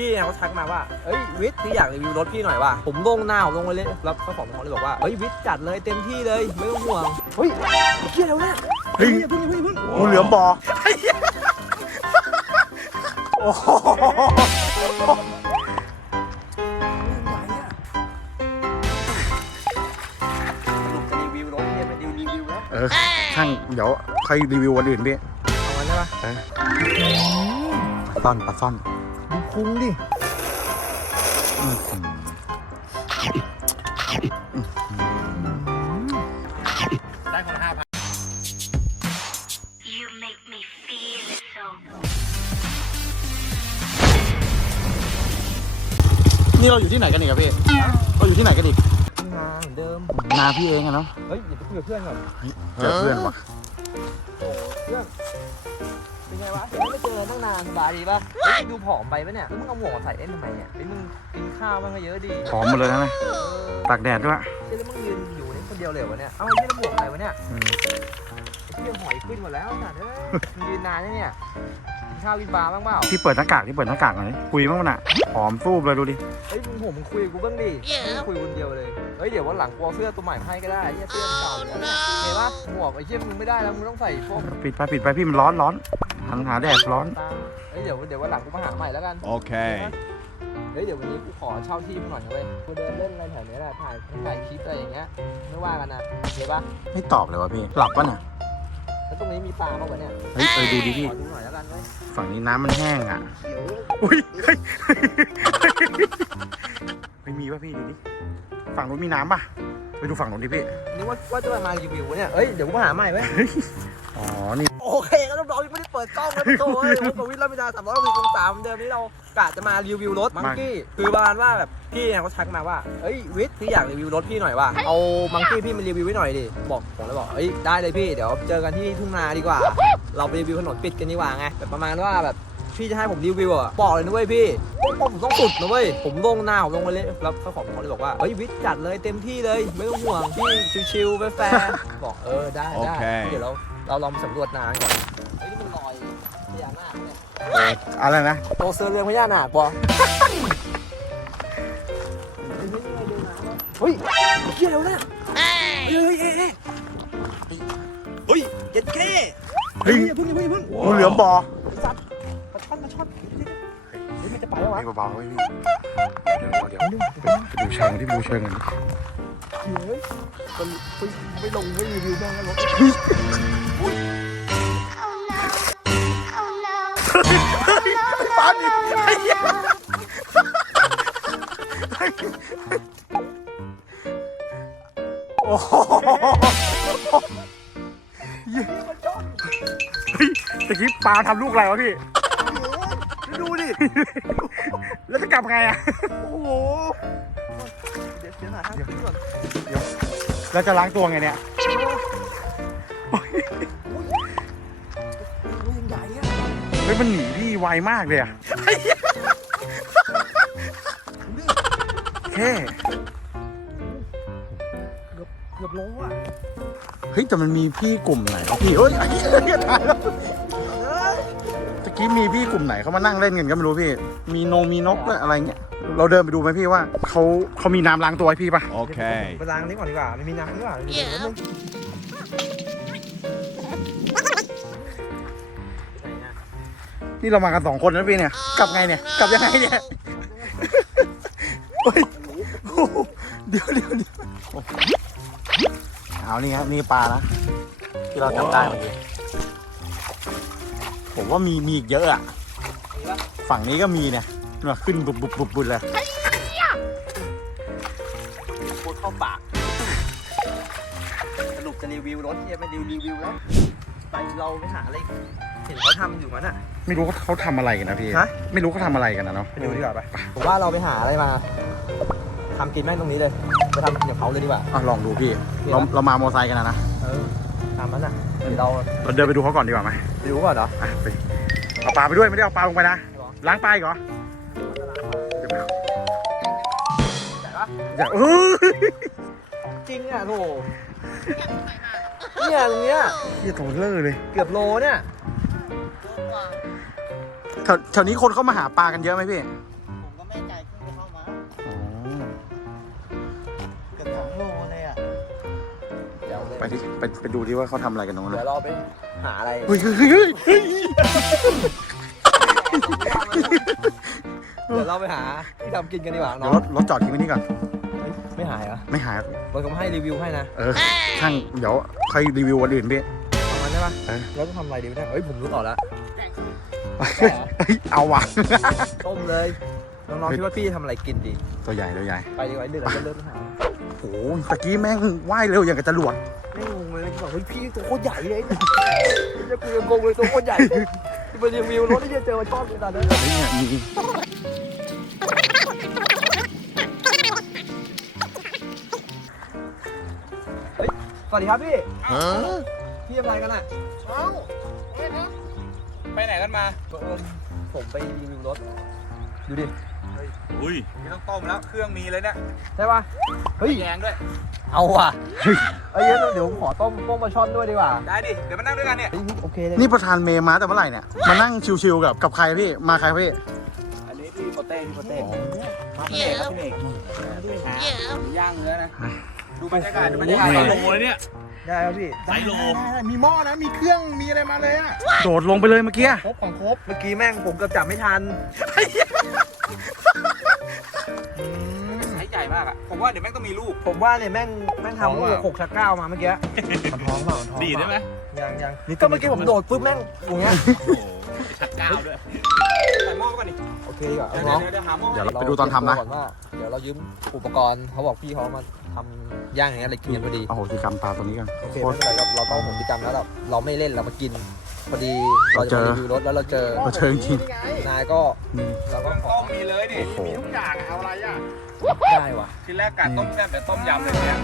พี่เนี่ยเขาทักมาว่า เอ้ยวิทย์พี่อยากรีวิวรถพี่หน่อยว่ะ ผมลงหน้าผมลงไปเลยแล้วเจ้าของเขาเลยบอกว่า เฮ้ยวิทย์จัดเลยเต็มที่เลยไม่ต้องห่วง เฮ้ยเฮียแล้วเนี่ยเฮ้ยพึ่งพึ่งพึ่งงูเหลือมบอโอ้โหสรุปจะรีวิวรถพี่ไม่รีวิวรีวิวแล้วเออช่างเดี๋ยวค่อยรีวิววันอื่นพี่เอางั้นได้ปะปลาซ่อนปลาซ่อนดู พุงดิอื้อหือได้คนละห้าพัน You make me feel so นี่เราอยู่ที่ไหนกันอีกอะพี่เราอยู่ที่ไหนกันอีกงานเหมือนเดิมนาพี่เองอะเนาะ เฮ้ยอย่าไปคุยกับเพื่อนก่อนเจอเพื่อนวะ ไงวะไม่เจอตั้งนานสบายดีปะเฮ้ยดูผอมไปปะเนี่ยแล้วมึงเอาหมวกมาใส่เล่นทำไมเนี่ยเฮ้ยมึงกินข้าวมันก็เยอะดิพร้อมหมดเลยนะเนี่ยเออตากแดดด้วยเชื่อแล้วมึงยืนอยู่นี่คนเดียวเลยวะเนี่ย เอ้าไอ้เหี้ยแล้วหมวกอะไรวะเนี่ยอืมไอ้เหี้ยหอยขึ้นหมดแล้วสัตว์เอ้ยมึงยืนนานเนี่ยเนี่ยกินข้าวกินปลาบ้างเปล่าพี่เปิดหน้ากากที่เปิดหน้ากากหน่อยดิคุยบ้างมันอะผอมสู้เลยดูดิเฮ้ยมึงโหมึงคุยกับกูบ้างดิมึงคุยคนเดียวเลยเฮ้ยเดี๋ยววันหลังกูเอาเสื้อตัวใหม่มาให้ก็ได้ไอ้เหี้ยเสื้อมันเก่าอยู่แล้วเนี่ยเห็นปะหมวกไอ้เหี้ยมึงไม่ได้แล้วมึงต้องใส่พวก ปิดไปปิดไปพี่มันร้อนร้อน หันหาแดดร้อนตามเฮ้ยเดี๋ยวเดี๋ยววันหลังกูมาหาใหม่แล้วกัน Okay. เฮ้ยเดี๋ยววันนี้กูขอเช่าที่มึงหน่อยนะเว้ยกูเดินเล่นอะไรแถวนี้แหละถ่ายถ่ายคลิปอะไรอย่างเงี้ยไม่ว่ากันนะเห็นปะไม่ตอบเลยวะพี่ หลับปะเนี่ย แล้วตรงนี้มีปลาบ้างวะเนี่ยเฮ้ยไปดูดิพี่ ขอดูหน่อยแล้วกันเว้ยฝั่งนี้น้ำมันแห้งอะ เดี๋ยวอุ้ยเฮ้ยไม่มีป่ะพี่ดูดิ ฝั่งนู้นมีน้ำป่ะ ไปดูฝั่งนู้นดิพี่นึกว่าว่าจะมารีวิววะเนี่ยเอ้ย เดี๋ยวกูมาหาใหม่เว้ยอ๋อ นี่ โอเคก็ต้องรอยังไม่ได้เปิดกล้องเลยโถ่เอ้ยผมกับวิทย์รามิดาสามร้อยวิองศาเหมือนเดิมนี่เรากะจะมารีวิวรถมังกี้ คือประมาณว่าแบบพี่เนี่ยเขาทักมาว่า เอ้ยวิทย์พี่อยากรีวิวรถพี่หน่อยว่ะเอามังกี้พี่มารีวิวไว้หน่อยดิ บอกผมเลยบอก เอ้ยได้เลยพี่ เดี๋ยวเจอกันที่ทุ่งนาดีกว่า เราไปรีวิวถนนปิดกันดีกว่าไงแบบประมาณว่าแบบ พี่จะให้ผมรีวิวอะบอกเลยนะเว้ยพี่ผมผมต้องสุดนะเว้ยผมลงหน้าผมลงไปเลยแล้วเจ้าของเขาเลยบอกว่าเฮ้ยวิทย์จัดเลยเต็มที่เลยไม่ต้องห่วงพี่ชิวๆแฟร์ๆบอกเออได้ได้โอเคเดี๋ยวเราเราลองไปสำรวจนาก่อนเฮ้ยนี่มันลอยพญานาคเนี่ยอะไรนะโตเซอร์เรืองพญานาคปะเฮ้ยเกี่ยวแล้วเฮ้ยเฮ้ยเฮ้ยเฮ้ยเย็ดเก้เฮ้ยอย่าเพึ่งอย่าเพึ่งอย่าเพึ่งงูเหลือมบอ ไปแล้ววะให้เบาๆไว้พี่เดี๋ยวเดี๋ยวเดี๋ยวไปดูเชิงที่ดูเชิงกันเฮ้ยมันไม่ลงไม่รีวิวแม่งแล้วรถ Oh no. Oh no. ปาดิโอ้โหเฮ้ยตะกี้ปลาทำลูกอะไรวะพี่ ดูดิแล้ว จะกลับไงอะ โอ้โห เดี๋ยวเดี๋ยวหาทางขึ้นก่อนแล้วจะล้างตัวไงเนี่ยอุ้ยยังใหญ่อะเฮ้ยมันหนีพี่ไวมากเลยอะแค่เกือบเกือบโลอะเฮ้ยแต่มันมีพี่กลุ่มไหนวะพี่เฮ้ยไอ้เหี้ยตายแล้วเฮ้ย ตะกี้มีพี่กลุ่มไหนเขามานั่งเล่นกันก็ไม่รู้พี่ มีโนมีนกด้วยอะไรเงี้ย เราเดินไปดูไหมพี่ว่าเขาเขามีน้ำล้างตัวให้พี่ปะ Okay. ไปล้างนี้ก่อนดีกว่าไม่มีน้ำดีกว่ามีน้ำนึงไหนอะนี่เรามากันสองคนนะพี่เนี่ย กลับไงเนี่ย กลับยังไงเนี่ยเฮ้ยโอ้โหเดี๋ยวเดี๋ยวเดี๋ยวเอานี่ครับนี่ปลานะที่เราจำได้เมื่อกี้ ผมว่ามีมีอีกเยอะอะมีปะฝั่งนี้ก็มีเนี่ยเนี่ยขึ้นบุบบุบบุบบุบเลยพูดเข้าปากสรุปจะรีวิวรถที่จะไม่รีวิวแล้วไปเราไปหาอะไรเห็นเขาทำอยู่งั้นอะไม่รู้ว่าเขาทำอะไรกันนะพี่ ฮะ ไม่รู้เขาทำอะไรกันนะเนาะ ไปดูดีกว่าไปผมว่าเราไปหาอะไรมาทำกินแม่งตรงนี้เลยไปทำกินกับเขาเลยดีกว่า อะลองดูพี่มีเราปะเรามาโมอไซค์กันนะนะเออทำมันอะ เดี๋ยวเราเราเดินไปดูเขาก่อนดีกว่าไหมไปดูก่อนเหรออะไปเอาปลาไปด้วยไม่ได้เอาปลาลงไปนะหรอล้างปลาอีกเหรอแต่ว่าอย่าเออจริงอะโถเนี่ยตรงเนี้ยเฮียตัวเลอะเลยเกือบโลเนี่ย แถวแถวนี้คนเข้ามาหาปลากันเยอะไหมพี่ ที่ไปไปดูที่ว่าเขาทำอะไรกันตรงนั้นเดี๋ยวนะเราไปหาอะไรเฮ้ยเฮ้ยเฮ้ยเฮ้ยเดี๋ยวเราไปหาที่ทำกินกันดีกว่าเดี๋ยวเนาะรถรถจอดทิ้งไว้นี่ก่อนไม่หายเหรอไม่หายเราก็มาให้รีวิวให้นะเออช่างเดี๋ยวค่อยรีวิววันอื่นพี่ ประมาณได้ปะเออเราต้องทำอะไรดีเนี่ยเฮ้ยผมรู้ต่อแล้วเฮ้ยเอาว่ะต้มเลยน้องๆคิดว่าพี่ทำอะไรกินดี ตัวใหญ่ตัวใหญ่ไปดีกว่าเดี๋ยวเราจะเริ่มหา โอ้ยตะกี้แม่งว่ายเร็วอย่างกับจรวดไม่งงเลยนะบอกเฮ้ยพี่ตัวโคตรใหญ่เลยจะกูยังงงเลยตัวโคตรใหญ่ที่ไปรีวิวรถที่จะเจอมาชอบเลยตอนนั้นเฮ้ยเนี่ยมีสวัสดีครับพี่พี่ทำอะไรกันอะไปไหนกันมาบังเอิญผมไปรีวิวรถ ดูดิ อุ้ยไม่ต้องต้มแล้ว เครื่องมีเลยเนี่ยใช่ปะเฮ้ยแยงด้วย เอาว่ะเอ้ยเดี๋ยวผมขอต้มต้มปลาช่อนด้วยดีกว่าได้ดิ เดี๋ยวมานั่งด้วยกันเนี่ย เฮ้ยโอเคเลยนี่ประธานเมย์มาแต่เมื่อไหร่เนี่ย มานั่งชิวๆกับกับใครพี่ มาใครพี่ อันนี้พี่โปเต้พี่โปเต้อ๋อมาพี่เอกครับพี่เอกหาหมูย่างเนื้อนะ ดูบรรยากาศดูบรรยากาศโอ้ก่โหอนเลยเนี่ยได้ครับพี่ไซโลมีหม้อนะ มีเครื่อง มีอะไรมาเลยอะโดดลงไปเลยเมื่อกี้ ครบของครบ เมื่อกี้แม่งผมเกือบจับไม่ทัน ใช้ใหญ่มากอะ ผมว่าเดี๋ยวแม่งต้องมีลูก ผมว่าเนี่ยแม่งแม่งทำลูกหกชักเก้ามาเมื่อกี้มันท้องเปล่ามันท้องดีได้ไหมยังยังก็เมื่อกี้ผมโดดปุ๊บแม่งอย่างเงี้ยโอ้โหชัดก้าวด้วยใส่หม้อก่อนดิโอเคดีกว่าเดี๋ยวน้อง เดี๋ยวเดี๋ยวหาหม้อเดี๋ยวก่อนเราไปดูตอนทำนะเาเก็บตัวก่อนว่าเดี๋ยวเรายืมอุปกรณ์เขาบอกพี่เขามาทำย่างอย่างเงี้ยอะไรกินกันพอดี โอ้โหสิกรรมตาตัวนี้กัน โอเคโคไม่ตรเป็นไรครับเราต้องผมติดจำแล้วเราเราไม่เล่นเรามากิน พอดีเราจะมารีวิวรถแล้วเราเจอ เราเชิญจริง นายก็นี่เราเคก็รื่องขอต้มมีเลยดิโอ้โหมีทุกอย่างอะเอาอะไรอะได้ว่ะทีแรกกะต้มแซ่บแต่ต้มยำเลยเนี่ย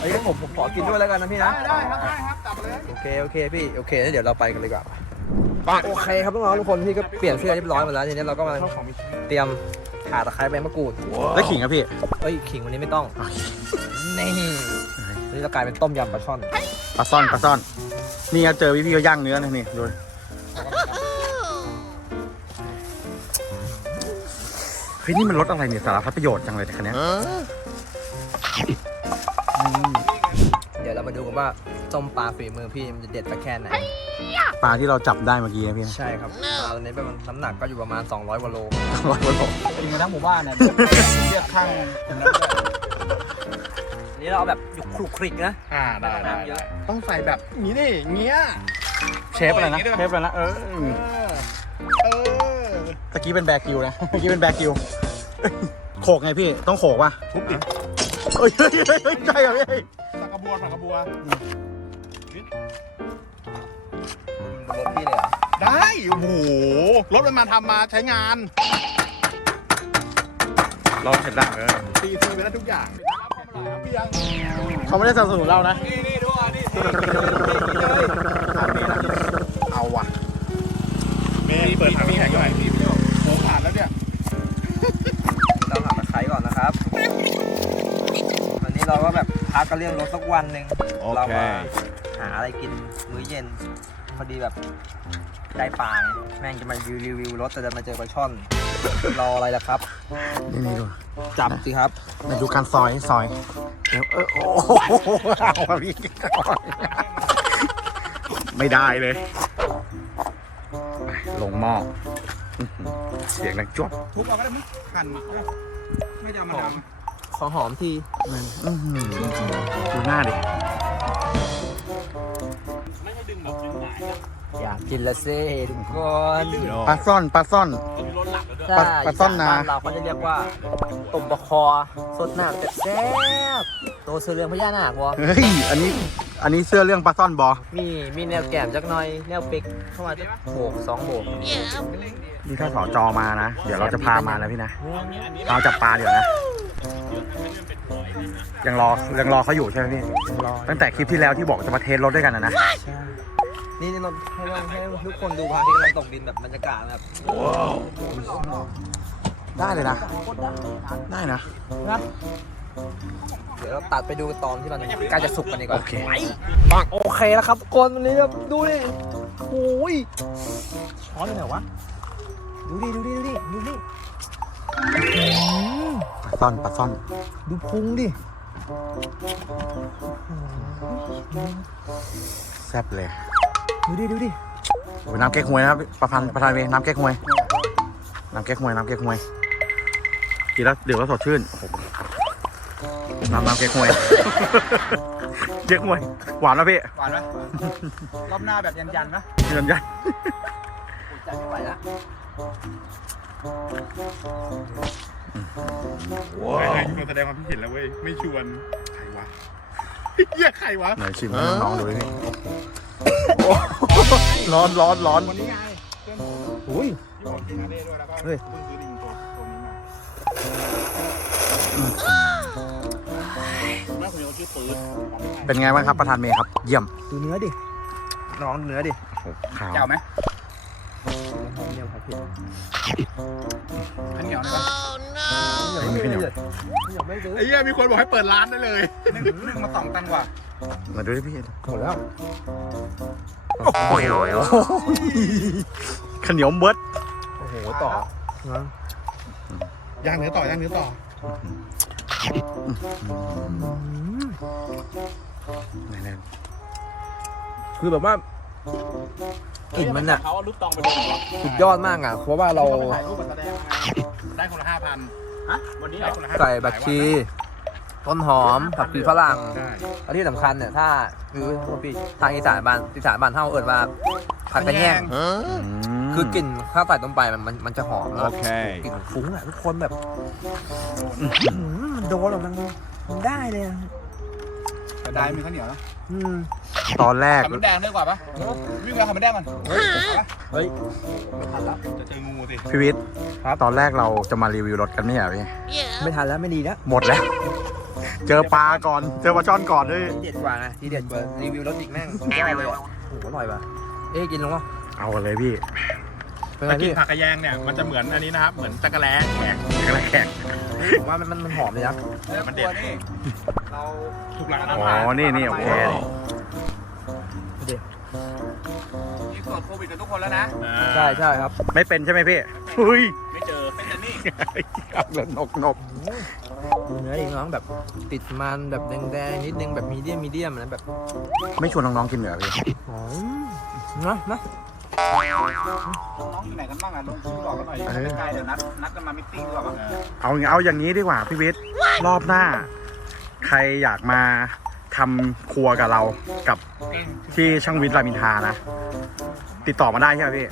เอ้ยงั้นผมผมขอกินด้วยแล้วกันนะพี่นะได้ครับได้ครับจับเลยโอเคโอเคพี่โอเคแล้วเดี๋ยวเราไปกันเลยดีกว่าโอเคครับน้องๆทุกคนพี่ก็เปลี่ยนเสื้อเรียบร้อยหมดแล้วทีนี้เราก็มาเตรียมข่าตะไคร้ใบมะกรูดแล้วขิงอะพี่เอ้ยขิงวันนี้ไม่ต้องนี่นี่เรากลายเป็นต้มยำปลาช่อนปลาซ่อนปลาซ่อน นี่ครับเจอพี่พี่ๆเขาย่างเนื้อนะนี่ดู เฮ้ยนี่มันรสอะไรเนี่ยสารพัดประโยชน์จังเลยแต่คันเนี้ยอืมเดี๋ยวเรามาดูกันว่าต้มปลาฝีมือพี่มันจะเด็ดสักแค่ไหน ปลาที่เราจับได้เมื่อกี้นะพี่นะใช่ครับปลาตัวนี้เป็นน้ำหนักก็อยู่ประมาณ 200กว่าโลร้อยกว่าโลกินกันทั้งหมู่บ้านเนี่ยเรียกข้างตรงนั้นด้วยอันนี้เราเอาแบบหยุกคลุกคลิกนะอ่าได้ได้น้ำเยอะต้องใส่แบบนี้นี่เงี้ย เชฟอะไรนะเชฟอะไรนะเออเออ ตะกี้เป็นแบกิวนะตะกี้เป็นแบกิว โขกไงพี่ ต้องโขกป่ะทุบดิเฮ้ยเฮ้ยเฮ้ยเฮ้ยใช่เหรอพี่สักกระบัวสักกระบัวบนรถพี่เลยเหรอได้โอ้โหรถมันมาทำมาใช้งาน เราเห็นได้เออตีทีไปแล้วทุกอย่างเพียงเขาไม่ได้สนับสนุนเรานะ นี่นี่ดูอะนี่นี่อันนี้นะเอาว่ะเมย์เปิดถังน้ำแข็งหน่อยพี่ นนี้เราก็แบบพักกันเรื่องรถสักวันหนึ่งเรามาหาอะไรกินมื้อเย็น พอดีแบบได้ปลาไงแม่งจะมารีวิวรถแต่จะมาเจอปลาช่อน รออะไรล่ะครับนี่นี่ดูจับสิครับ มาดูการซอยซอยเดี๋ยวเออโอ้โหเอาว่ะพี่ไม่ได้เลยลงหม้ออื้อหือเสียงดังจวบทุบเอาก็ได้มั้งหั่นมาไม่จะเอามาด ขอหอมทีมันอื้อหือดูหน้าดิไม่ใช่ดึงแบบดึงหงายนะอยากกินละเซ่ทุกคนปลาซ่อนปลาซ่อน มีรถหลักแล้วด้วยถ้าปลาซ่อนนา บ้เราก็จะเรียกว่าต้มปลาคอสดน้ำแต่แซ่บโตเสือเรืองพญานาควะเฮ้ยอันนี้อันนี้เสื้อเรื่องปลาซ่อนบอมีมีแนวแก้มจักหน่อยแนวปิกเข้ามาจะโบกสองโบกนี่ถ้าสอจอมานะ เดี๋ยวเราจะพามาแล้วพี่นะเราจับปลาเดี๋ยวนะ ยังรอยังรอเขาอยู่ใช่ไหมพี่รอตั้งแต่คลิปที่แล้วที่บอกจะมาเทสรถด้วยกันนะนะใช่นี่นี่เราให้เราให้ทุกคนดูพระอาที่กำลังตกดินแบบบรรยากาศแบบได้เลยนะได้นะ เดี๋ยวเราตัดไปดูตอนที่มันใกล้จะสุกกันดีกว่าโอเคปังโอเคแล้วครับทุกคนวันนี้แบบดูดิโอ้ยช้อนเลยไหนวะ ดูดิดูดิดูดิดูดิปลา ซ่อนปลาซ่อน ดูพุงดิแซ่บเลย ดูดิ ดูดิโอ้ยน้ำแก้ควยนะครับประพันธ์ประธานเวรน้ำแก้ควยน้ำแก้ควยน้ำแก้ควยกินแล้วเดี๋ยวก็สดชื่นโอ้โหน้ำน้ำแก้ควยแก้ควยหวานนะพี่หวานไหมรอบหน้าแบบยันๆนะยืนยันจัดไม่ไหวละ ว้าวมาแสดงความคิดเห็นแล้วเว้ย ไม่ชวน ใครวะเหี้ยใครวะ ไหนชิมให้น้องๆดูดิพี่โอ้โหร้อนร้อนร้อนวันนี้ไงเพื่อนผมอุ้ยที่ผมกินอาเด้ด้วยแล้วก็เฮ้ยเพิ่งซื้อลิงตัวตัวนี้มาแม่คนนี้เขาชื่อปืนเป็นไงบ้างครับประธานเมย์ครับ เยี่ยม ดูเนื้อดิน้องเนื้อดิขาวเจ้าไหม เนี่ยครับพี่ข้าเหนียวนะไม่มีข้าวเหนียวอยากไม่ซื้อไอ้เหี้ยมีคนบอกให้เปิดร้านได้เลยนึ่งนึ่งมาสองตันกว่ามาดูดิพี่หมดแล้วโอ้โหข้าเหนียวเบิดโอ้โหต่อย่างเนื้อต่อย่างเนื้อต่อคือแบบว่า กลิ่นมันอะเขาเอาลูกตองไปลงเหรอสุดยอดมากอะเพราะว่าเราไปถ่ายรูปมาแสดงไงได้คนละห้าพันฮะวันนี้เหรอคนละ5,000ใส่บักชีต้นหอมผักชีฝรั่งใช่และที่สำคัญเนี่ยถ้าคือพวกพี่ทางอีสานบ้านอีสานบ้านเท่าเอิญว่าผัดกระแยงๆมคือกลิ่นข้าวใส่ลงไปมันมันมันจะหอมแล้วโอเคกลิ่นฟุ้งอะทุกคนแบบอื้อหือมันโดนหรอกมันมันได้เลยอะแต่ได้มีข้าวเหนียวนะอืม ตอนแรกไข่มดแดงด้วยกว่าปะวิ่งไปเอาไข่มดแดงมันเฮ้ยไม่ทันแล้วจะเจองูสิพี่วิทย์ตอนแรกเราจะมารีวิวรถกันไม่ใช่เหรอพี่ไม่ทันแล้วไม่ดีแล้วหมดแล้ว เจอปลาก่อน เจอปลาช่อนก่อนด้วยทีเด็ดกว่าไงทีเด็ดกว่ารีวิวรถอีกแม่งสุดยอดเลยอะโอ้โหอร่อยป่ะเอ๊ะกินลงวะเอาเลยพี่ เป็นไงถ้ากินพี่ผักกระแยงเนี่ยมันจะเหมือนอันนี้นะครับ เหมือนจักระแลแขกกระแขกผมว่ามันมันมันหอมเลยนะมันเด็ดนี่เราถูกหลักอนาอ๋มัยอนี่นี่โอเคนี่ตรวจโควิดกันทุกคนแล้วนะอ่าใช่ใช่ครับไม่เป็นใช่ไหมพี่อุ้ยไม่เจอ เป็นแต่นี่เอาเลยนกนกดูเนื้ออีกน้องแบบติดมันแบบแดงๆนิดนึงแบบมีเดียมมีเดียมนะแบบไม่ชวนน้องๆกินเหรอพี่ หอมนะนะ น้องอยู่ไหนกันบ้างอะลงชื่อบอกกันหน่อยใกล้ๆเดี๋ยวนัดนัดกันมามิทติ้งดีกว่าปะเอาเอาอย่างนี้ดีกว่าพี่วิทย์รอบหน้า ใครอยากมาทำครัวกับเรากับที่ช่างวิทย์รามอินทรานะ ติดต่อมาได้ใช่ไหมพี่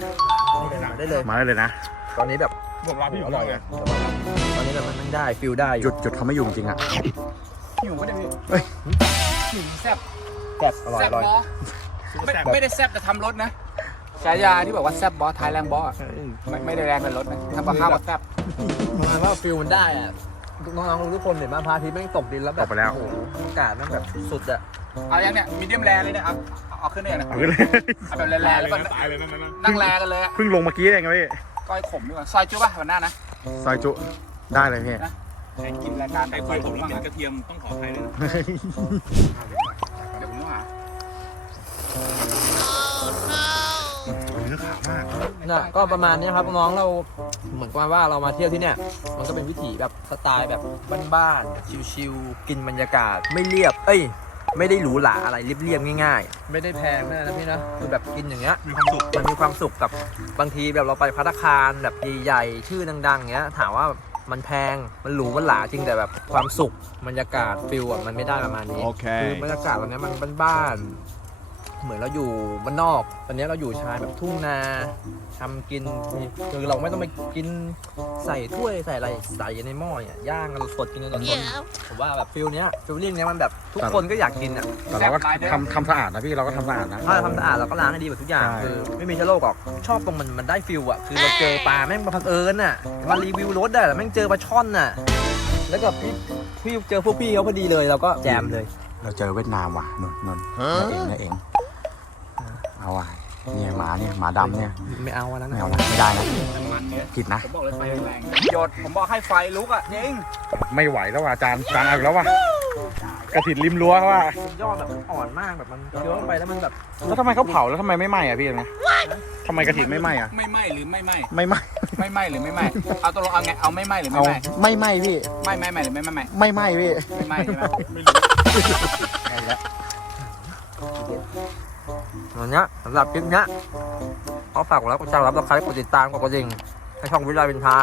ได้เลย มาได้เลยนะ ตอนนี้แบบผมรับพี่อยู่อร่อยไงตอนนี้แบบมันมันได้ฟิลได้อหยุยู่ดหยุดเขาไม่อยู่จริงๆอะหิวไม่ได้พี่เฮ้ยหิวแซ่บแบบอร่อยแซ่อบร่อยบอไม่ไม่ได้แซ่บแต่ทำรถนะ ฉายาที่บอกว่าแซ่บบอสไทยแรงบอสอะไม่ไม่ได้แรงเป็นรถนะทำกับข้าวแบบแซ่บประมาณว่าฟิลมันได้อะน้องๆทุกคนเห็นมาพระอาทิตย์แม่งตกดินแล้วแบบตกไปแล้ว โอ้โหอากาศแม่งแบบสุดอะเอาอย่างเนี้ยมีเดียมแรเลยเนี่ยเอาเอาขึ้นได้ยังนะเอาเลยเอาแบบแรตายๆเลแล้วยก็นะตายเลยนั่นนั่นนั่งแรกันเลยอะเพิ่งลงเมื่อกี้เองอะพี่ก้อยขมดีกว่าซอยจุ๊บป่ะวันหน้านะซอยจุได้เลยพี่ใครกินรายการใครคุยผมแล้วเหม็นกระเทียมต้องขออภัยด้วยนะาวมากน่ะก็ประมาณเนี้ยครับน้องเราเหมือนกับว่าเรามาเที่ยวที่เนี่ย มันก็เป็นวิถีแบบสไตล์แบบบ้านๆชิลๆกินบรรยากาศไม่เรียบ เอ้ย ไม่ได้หรูหราอะไรเรียบๆง่าย ๆ ไม่ได้แพงมากนะพี่นะคือแบบกินอย่างเงี้ยมีความสุขมันมีความสุขกับบางทีแบบเราไปพัตตาคารแบบใหญ่ๆชื่อดังๆเงี้ยถามว่ามันแพง มันหรู มันหราจริงแต่แบบความสุขบรรยากาศฟิลอะมันไม่ได้ประมาณนี้ โอเค คือบรรยากาศตอนนี้มันบ้านๆ เหมือนเราอยู่บ้านนอก ตอนนี้เราอยู่ชายแบบทุ่งนาทำกินมีคือเราไม่ต้องไปกินใส่ถ้วยใส่อะไรใส่ในหม้อเนี่ยย่างกันสดกินกันสดๆผมว่าแบบฟิลเนี้ยฟิลลิ่งเนี้ยมันแบบทุกคนก็อยากกินอะแต่เราก็ทำทำสะอาดนะพี่เราก็ทำสะอาดนะ ถ้าทำสะอาดเราก็ล้างให้ดีหมดทุกอย่างใช่ คือไม่มีเชื้อโรคหรอกชอบตรงมันมันได้ฟิลอะคือเราเจอปลาแม่งมาพังเอิญน่ะมารีวิวรถอะแม่งเจอปลาช่อนน่ะแล้วก็พี่พี่เจอพวกพี่เขาพอดีเลยเราก็แจมเลย เราเจอเวียดนามว่ะนนนนนั่นเองนั่นเอง เอาว่ะเนี่ยหมาเนี่ยหมาดำเนี่ยไม่เอาอันนั้นไม่นะเอานะไม่ได้นะมันเนี่ยผิดนะ ผมบอกเลยไฟแรงหยดผมบอกให้ไฟลุกอะจริงไม่ไหวแล้วว่ะอาจารย์อาจารย์เอาอีกแล้วว่ะกระถิ่นริมรั้วเขาว่ะยอดแบบมันอ่อนมากแบบมันเคี้ยวลงไปแล้วมันแบบแล้วทำไมเขาเผาแล้วทำไมไม่ไหม้อะพี่นะทำไมกระถิ่นไม่ไหม้อะ ไม่ไหมหรือไม่ไหมไม่ไหม้ไม่ไหมหรือไม่ไหมเอาตกลงเอาไงเอาไม่ไหมหรือไม่เอาไหมไม่ไหมพี่ไม่ไม่ไหมหรือไม่ไม่ไหมไม่ไหมพี่ไม่ไหมใช่ไหม วันเนี้ยสำหรับคลิปเนี้ยขอฝากกดไลค์กดแชร์รับแล้วใครกดติดตามกดกระดิ่งให้ช่องวิไลเป็นพา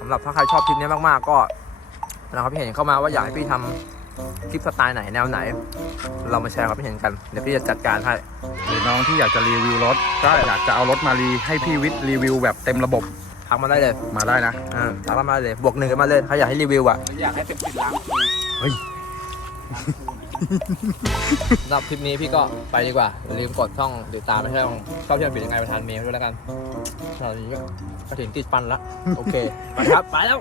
สำหรับถ้าใครชอบคลิปนี้มากๆก็นะครับพี่เห็นเข้ามาว่าอยากให้พี่ทำคลิปสไตล์ไหนแนวไหน เรามาแชร์ความคิดเห็นกันเดี๋ยวพี่จะจัดการให้หรือน้องที่อยากจะรีวิวรถก็อยากจะเอารถมารีให้พี่วิทย์รีวิวแบบเต็มระบบทักมาได้เลยมาได้นะอ่าทักมาได้เลยบวกหนึ่งกันมาเลยใครอยากให้รีวิวอะอยากให้เป็นสิบล้าน สำหรับคลิปนี้พี่ก็ไปดีกว่าอย่าลืมกดช่องติดตามไม่ใช่ช่องชอบเที่ยวผิดยังไงประธานเมย์ด้วยแล้วกันตอนนี้ก็ถึงติดปันละ โอเค ไปครับ ไปแล้ว